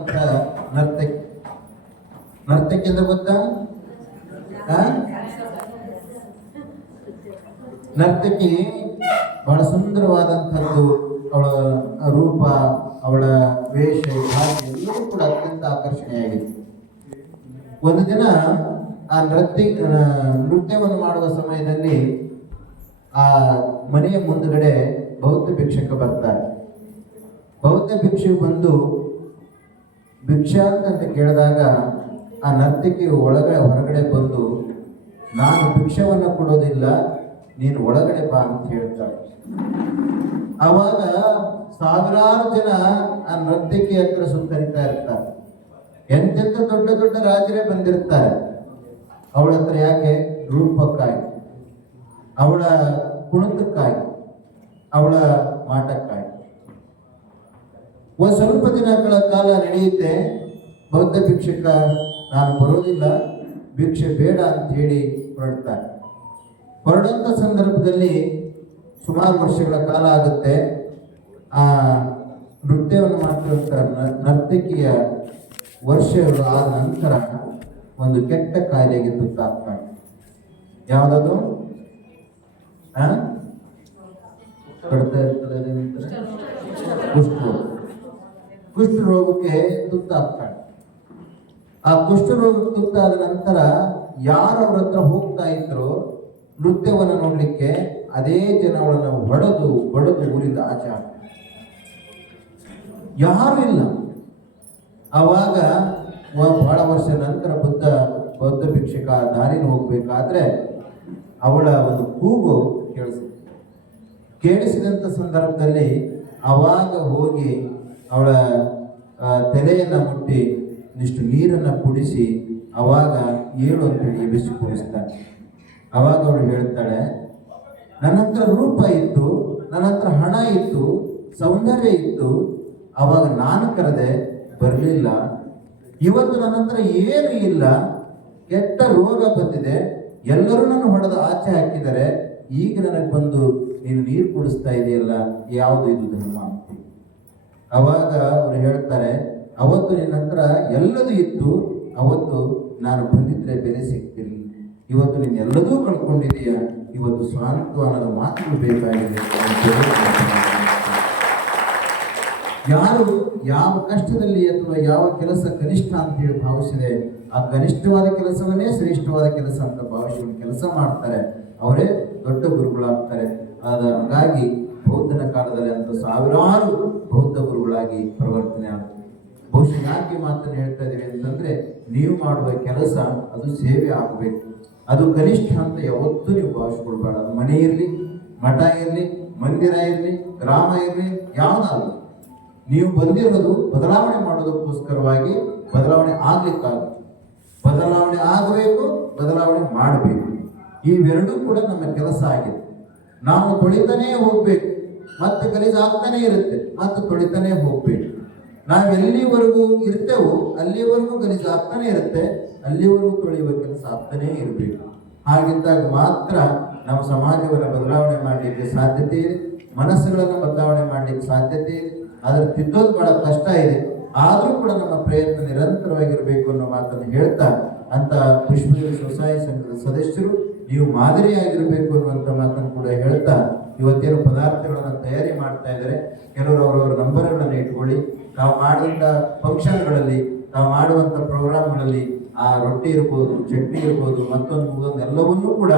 ಅಂತ ನರ್ತಕಿ ನರ್ತಕಿ ಅಂದ್ರೆ ಗೊತ್ತಾ? ನರ್ತಕಿ ಬಹಳ ಸುಂದರವಾದಂಥದ್ದು. ಅವಳ ರೂಪ, ಅವಳ ವೇಷ, ಭಾಷೆ ಎಲ್ಲವೂ ಕೂಡ ಅತ್ಯಂತ ಆಕರ್ಷಣೀಯಾಗಿದೆ. ಒಂದು ದಿನ ಆ ನೃತ್ಯವನ್ನು ಮಾಡುವ ಸಮಯದಲ್ಲಿ ಆ ಮನೆಯ ಮುಂದುಗಡೆ ಬೌದ್ಧ ಭಿಕ್ಷಕ ಬರ್ತಾರೆ. ಬೌದ್ಧ ಭಿಕ್ಷು ಬಂದು ಭಿಕ್ಷಾ ಅಂತ ಕೇಳಿದಾಗ ಆ ನರ್ತಕಿ ಹೊರಗಡೆ ಬಂದು, ನಾನು ಭಿಕ್ಷವನ್ನು ಕೊಡೋದಿಲ್ಲ, ನೀನು ಒಳಗಡೆ ಬಾ ಅಂತ ಹೇಳ್ತಾಳೆ. ಆವಾಗ ಸಾವಿರಾರು ಜನ ಆ ನರ್ತಕಿ ಹತ್ರ ಸುತ್ತರಿತಾ ಇರ್ತಾರೆ. ಎಂತೆಂಥ ದೊಡ್ಡ ದೊಡ್ಡ ರಾಜರೇ ಬಂದಿರ್ತಾರೆ ಅವಳ ಹತ್ರ. ಯಾಕೆ? ರೂಪಕ್ಕಾಗಿ, ಅವಳ ಕುಣಿತಕ್ಕಾಗಿ, ಅವಳ ಮಾಟಕ್ಕಾಗಿ. ಒಂದು ಸ್ವಲ್ಪ ದಿನಗಳ ಕಾಲ ನಡೆಯುತ್ತೆ. ಬೌದ್ಧ ಭಿಕ್ಷಕ ನಾನು ಬರೋದಿಲ್ಲ, ಭಿಕ್ಷೆ ಬೇಡ ಅಂತ ಹೇಳಿ ಹೊರಡ್ತಾರೆ. ಹೊರಡಂಥ ಸಂದರ್ಭದಲ್ಲಿ ಸುಮಾರು ವರ್ಷಗಳ ಕಾಲ ಆಗುತ್ತೆ. ಆ ನೃತ್ಯವನ್ನು ಮಾಡ್ತಿರುವಂಥ ನರ್ತಕಿಯ ವರ್ಷಗಳು ಆದ ನಂತರ ಒಂದು ಕೆಟ್ಟ ಕಾಯಿಲೆಗೆ ತುತ್ತಾಗ್ತಾಳೆ. ಯಾವುದದು? ಕಡ್ತಾ ಇರ್ತದೆ, ಕುಷ್ಠರೋಗಕ್ಕೆ ತುತ್ತಾಗ್ತಾಳೆ. ಆ ಕುಷ್ಠರೋಗಕ್ಕೆ ತುತ್ತಾದ ನಂತರ ಯಾರು ಅವ್ರ ಹತ್ರ ಹೋಗ್ತಾ ಇದ್ರು ನೃತ್ಯವನ್ನು ನೋಡ್ಲಿಕ್ಕೆ, ಅದೇ ಜನ ಅವಳನ್ನು ಹೊಡೆದು ಊರಿಂದ ಆಚೆ ಹಾಕ್ತಾರೆ. ಯಾರು ಇಲ್ಲ. ಆವಾಗ ಬಹಳ ವರ್ಷ ನಂತರ ಬೌದ್ಧ ಭಿಕ್ಷಕ ದಾರಿನ ಹೋಗ್ಬೇಕಾದ್ರೆ ಅವಳ ಒಂದು ಕೂಗು ಕೇಳಿಸಿದಂಥ ಸಂದರ್ಭದಲ್ಲಿ ಆವಾಗ ಹೋಗಿ ಅವಳ ತಲೆಯನ್ನು ಮುಟ್ಟಿ ಇಷ್ಟು ನೀರನ್ನು ಕುಡಿಸಿ ಆವಾಗ ಏಳು ಅಂತೇಳಿ ಎಬ್ಬಿಸಿ ಕೂರಿಸ್ತಾಳೆ. ಆವಾಗ ಅವಳು ಹೇಳ್ತಾಳೆ, ನನ್ನ ಹತ್ರ ರೂಪ ಇತ್ತು, ನನ್ನ ಹತ್ರ ಹಣ ಇತ್ತು, ಸೌಂದರ್ಯ ಇತ್ತು, ಆವಾಗ ನಾನು ಕರೆದೆ ಬರಲಿಲ್ಲ. ಇವತ್ತು ನನ್ನ ಹತ್ರ ಏನು ಇಲ್ಲ, ಕೆಟ್ಟ ರೋಗ ಬಂದಿದೆ, ಎಲ್ಲರೂ ನನ್ನ ಹೊಡೆದು ಆಚೆ ಹಾಕಿದ್ದಾರೆ, ಈಗ ನನಗೆ ಬಂದು ನೀನು ನೀರು ಕುಡಿಸ್ತಾ ಇದೆಯಲ್ಲ, ಯಾವುದು ಇದು ಧರ್ಮ ಅಂತ. ಅವಾಗ ಅವರು ಹೇಳ್ತಾರೆ, ಅವತ್ತು ನಿನ್ನ ಹತ್ರ ಎಲ್ಲದೂ ಇತ್ತು, ಅವತ್ತು ನಾನು ಬಂದಿದ್ರೆ ಬೆಲೆ ಸಿಗ್ತಿರ್ಲಿಲ್ಲ, ಇವತ್ತು ನೀನು ಎಲ್ಲದೂ ಕಳ್ಕೊಂಡಿದೀಯ, ಇವತ್ತು ಸ್ವಾಂತವನದ ಮಾತುಗಳು ಬೇಕಾಗಿದೆ. ಯಾರು ಯಾವ ಕಷ್ಟದಲ್ಲಿ ಅಥವಾ ಯಾವ ಕೆಲಸ ಕನಿಷ್ಠ ಅಂತ ಹೇಳಿ ಭಾವಿಸಿದೆ, ಆ ಕನಿಷ್ಠವಾದ ಕೆಲಸವನ್ನೇ ಶ್ರೇಷ್ಠವಾದ ಕೆಲಸ ಅಂತ ಭಾವಿಸಿಕೊಂಡು ಕೆಲಸ ಮಾಡ್ತಾರೆ, ಅವರೇ ದೊಡ್ಡ ಗುರುಗಳಾಗ್ತಾರೆ. ಹಾಗಾಗಿ ಬೌದ್ಧನ ಕಾಲದಲ್ಲಿ ಅಂತ ಸಾವಿರಾರು ಬೌದ್ಧ ಗುರುಗಳಾಗಿ ಪರಿವರ್ತನೆ ಆಗುತ್ತೆ. ಬಹುಶಃ ಯಾಕೆ ಮಾತನ್ನು ಹೇಳ್ತಾ ಇದ್ದೀವಿ ಅಂತಂದ್ರೆ, ನೀವು ಮಾಡುವ ಕೆಲಸ ಅದು ಸೇವೆ ಆಗಬೇಕು. ಅದು ಕನಿಷ್ಠ ಅಂತ ಯಾವತ್ತೂ ನೀವು ಭಾವಿಸ್ಕೊಳ್ಬೇಡ. ಅದು ಮನೆ ಇರಲಿ, ಮಠ ಇರಲಿ, ಮಂದಿರ ಇರಲಿ, ಗ್ರಾಮ ಇರಲಿ, ಯಾವುದಾದ್ರು ನೀವು ಬಂದಿರೋದು ಬದಲಾವಣೆ ಮಾಡೋದಕ್ಕೋಸ್ಕರವಾಗಿ ಬದಲಾವಣೆ ಆಗ್ಲಿಕ್ಕಾಗುತ್ತೆ. ಬದಲಾವಣೆ ಆಗಬೇಕು, ಬದಲಾವಣೆ ಮಾಡಬೇಕು. ಇವೆರಡೂ ಕೂಡ ನಮ್ಮ ಕೆಲಸ ಆಗಿದೆ. ನಾವು ತೊಳಿತಾನೇ ಹೋಗ್ಬೇಕು, ಮತ್ತೆ ಗಲೀಜಾಗ್ತಾನೆ ಇರುತ್ತೆ, ಮತ್ತೆ ತೊಳಿತಾನೆ ಹೋಗ್ಬೇಕು. ನಾವು ಎಲ್ಲಿವರೆಗೂ ಇರ್ತೇವೋ ಅಲ್ಲಿವರೆಗೂ ಗಲೀಜಾಗ್ತಾನೆ ಇರುತ್ತೆ, ಅಲ್ಲಿವರೆಗೂ ತೊಳೆಯುವ ಕೆಲಸ ಆಗ್ತಾನೇ ಇರಬೇಕು. ಹಾಗಿದ್ದಾಗ ಮಾತ್ರ ನಮ್ಮ ಸಮಾಜವನ್ನು ಬದಲಾವಣೆ ಮಾಡಲಿಕ್ಕೆ ಸಾಧ್ಯತೆ ಇದೆ, ಮನಸ್ಸುಗಳನ್ನು ಬದಲಾವಣೆ ಮಾಡಲಿಕ್ಕೆ ಸಾಧ್ಯತೆ ಇದೆ. ಅದರ ತಿದ್ದೋದು ಬಹಳ ಕಷ್ಟ ಇದೆ, ಆದರೂ ಕೂಡ ನಮ್ಮ ಪ್ರಯತ್ನ ನಿರಂತರವಾಗಿರಬೇಕು ಅನ್ನೋ ಮಾತನ್ನು ಹೇಳ್ತಾ, ಅಂತ ಪುಷ್ಪಗಿರಿ ಸ್ವಸಹಾಯ ಸಂಘದ ಸದಸ್ಯರು ನೀವು ಮಾದರಿಯಾಗಿರಬೇಕು ಅನ್ನುವಂಥ ಮಾತನ್ನು ಕೂಡ ಹೇಳ್ತಾ, ಇವತ್ತೇನು ಪದಾರ್ಥಗಳನ್ನು ತಯಾರಿ ಮಾಡ್ತಾ ಇದ್ದಾರೆ, ಕೆಲವರು ಅವರವರ ನಂಬರ್ಗಳನ್ನು ಇಟ್ಕೊಳ್ಳಿ. ನಾವು ಮಾಡಿದಂಥ ಫಂಕ್ಷನ್ಗಳಲ್ಲಿ, ನಾವು ಮಾಡುವಂಥ ಪ್ರೋಗ್ರಾಮ್ಗಳಲ್ಲಿ ಆ ರೊಟ್ಟಿ ಇರ್ಬೋದು, ಚಟ್ನಿ ಇರ್ಬೋದು, ಮತ್ತೊಂದು ಎಲ್ಲವನ್ನೂ ಕೂಡ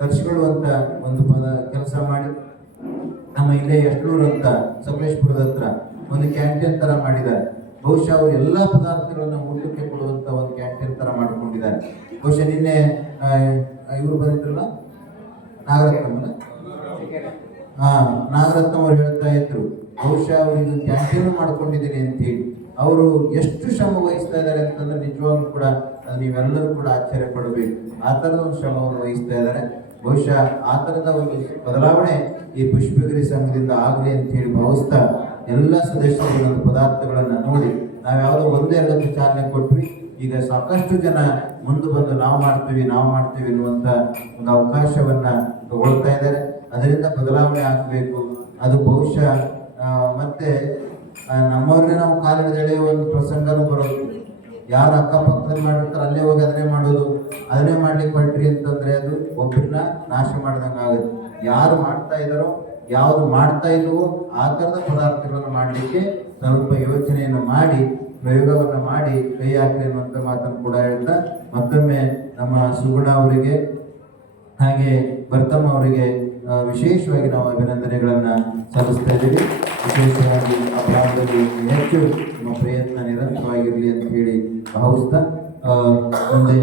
ತರಿಸಿಕೊಳ್ಳುವಂಥ ಒಂದು ಕೆಲಸ ಮಾಡಿ. ನಮ್ಮ ಇಲ್ಲೇ ಯಷ್ಟೂರು ಅಂತ ಸಕಲೇಶ್ಪುರದ ಹತ್ರ ಒಂದು ಕ್ಯಾಂಟೀನ್ ತರ ಮಾಡಿದ್ದಾರೆ. ಬಹುಶಃ ಅವರು ಎಲ್ಲ ಪದಾರ್ಥಗಳನ್ನು ಊಟಕ್ಕೆ ಕೊಡುವಂತ ಒಂದು ಕ್ಯಾಂಟೀನ್ ತರ ಮಾಡ್ಕೊಂಡಿದ್ದಾರೆ. ಬಹುಶಃ ನಿನ್ನೆ ಇವರು ಬಂದಿದ್ರಲ್ಲ, ನಾಗರತ್ನ ಅವರು ಹೇಳ್ತಾ ಇದ್ರು, ಬಹುಶಃ ಅವರು ಇದು ಕ್ಯಾಂಟೀನ್ ಮಾಡ್ಕೊಂಡಿದ್ದೀನಿ ಅಂತ ಹೇಳಿ. ಅವರು ಎಷ್ಟು ಶ್ರಮ ವಹಿಸ್ತಾ ಇದ್ದಾರೆ ಅಂತಂದ್ರೆ ನಿಜವಾಗ್ಲೂ ಕೂಡ ನೀವೆಲ್ಲರೂ ಕೂಡ ಆಶ್ಚರ್ಯ ಪಡಬೇಕು. ಆ ಥರದ ಒಂದು ಶ್ರಮವನ್ನು ವಹಿಸ್ತಾ ಇದ್ದಾರೆ. ಬಹುಶಃ ಆ ಥರದ ಒಂದು ಬದಲಾವಣೆ ಈ ಪುಷ್ಪಗಿರಿ ಸಂಘದಿಂದ ಆಗಲಿ ಅಂತ ಹೇಳಿ ಭಾವಿಸ್ತಾ, ಎಲ್ಲ ಸದಸ್ಯರು ಒಂದು ಪದಾರ್ಥಗಳನ್ನು ನೋಡಿ, ನಾವು ಯಾವುದೋ ಒಂದೆರಡು ಚಾಲನೆ ಕೊಟ್ವಿ, ಈಗ ಸಾಕಷ್ಟು ಜನ ಮುಂದೆ ಬಂದು ನಾವು ಮಾಡ್ತೀವಿ ಎನ್ನುವಂಥ ಒಂದು ಅವಕಾಶವನ್ನ ತಗೊಳ್ತಾ ಇದ್ದಾರೆ. ಅದರಿಂದ ಬದಲಾವಣೆ ಆಗಬೇಕು. ಅದು ಬಹುಶಃ ಮತ್ತೆ ನಮ್ಮವ್ರನ್ನೇ ನಾವು ಕಾಲಿಡಿದ ಎಳೆಯುವ ಒಂದು ಪ್ರಸಂಗನೂ ಬರೋದು. ಯಾರು ಅಕ್ಕಪಕ್ಕದಲ್ಲಿ ಮಾಡಿರ್ತಾರೆ ಅಲ್ಲೇ ಹೋಗಿ ಅದನ್ನೇ ಮಾಡೋದು, ಅದನ್ನೇ ಮಾಡ್ಲಿಕ್ಕೆ ಹೊರಟ್ರಿ ಅಂತಂದ್ರೆ ಅದು ಒಬ್ಬರನ್ನ ನಾಶ ಮಾಡ್ದಂಗೆ ಆಗುತ್ತೆ. ಯಾರು ಮಾಡ್ತಾ ಇದ್ದಾರೋ, ಯಾವುದು ಮಾಡ್ತಾ ಇಲ್ವೋ ಆ ಥರದ ಪದಾರ್ಥಗಳನ್ನು ಮಾಡಲಿಕ್ಕೆ ಸ್ವಲ್ಪ ಯೋಚನೆಯನ್ನು ಮಾಡಿ ಪ್ರಯೋಗವನ್ನು ಮಾಡಿ ಕೈ ಹಾಕಿ ಅನ್ನುವಂಥ ಮಾತನ್ನು ಕೂಡ ಹೇಳ್ತಾ ಮತ್ತೊಮ್ಮೆ ನಮ್ಮ ಸುಗುಣ ಅವರಿಗೆ ಹಾಗೆ ಭರ್ತಮ್ಮ ಅವರಿಗೆ ವಿಶೇಷವಾಗಿ ನಾವು ಅಭಿನಂದನೆಗಳನ್ನು ಸಲ್ಲಿಸ್ತಾ ಇದ್ದೀವಿ. ವಿಶೇಷವಾಗಿ ಆ ಭಾಗದಲ್ಲಿ ಹೆಚ್ಚು ನಮ್ಮ ಪ್ರಯತ್ನ ನಿರಂತರವಾಗಿರಲಿ ಅಂತ ಹೇಳಿ ಭಾವಿಸ್ತಾ ಮುಂದೆ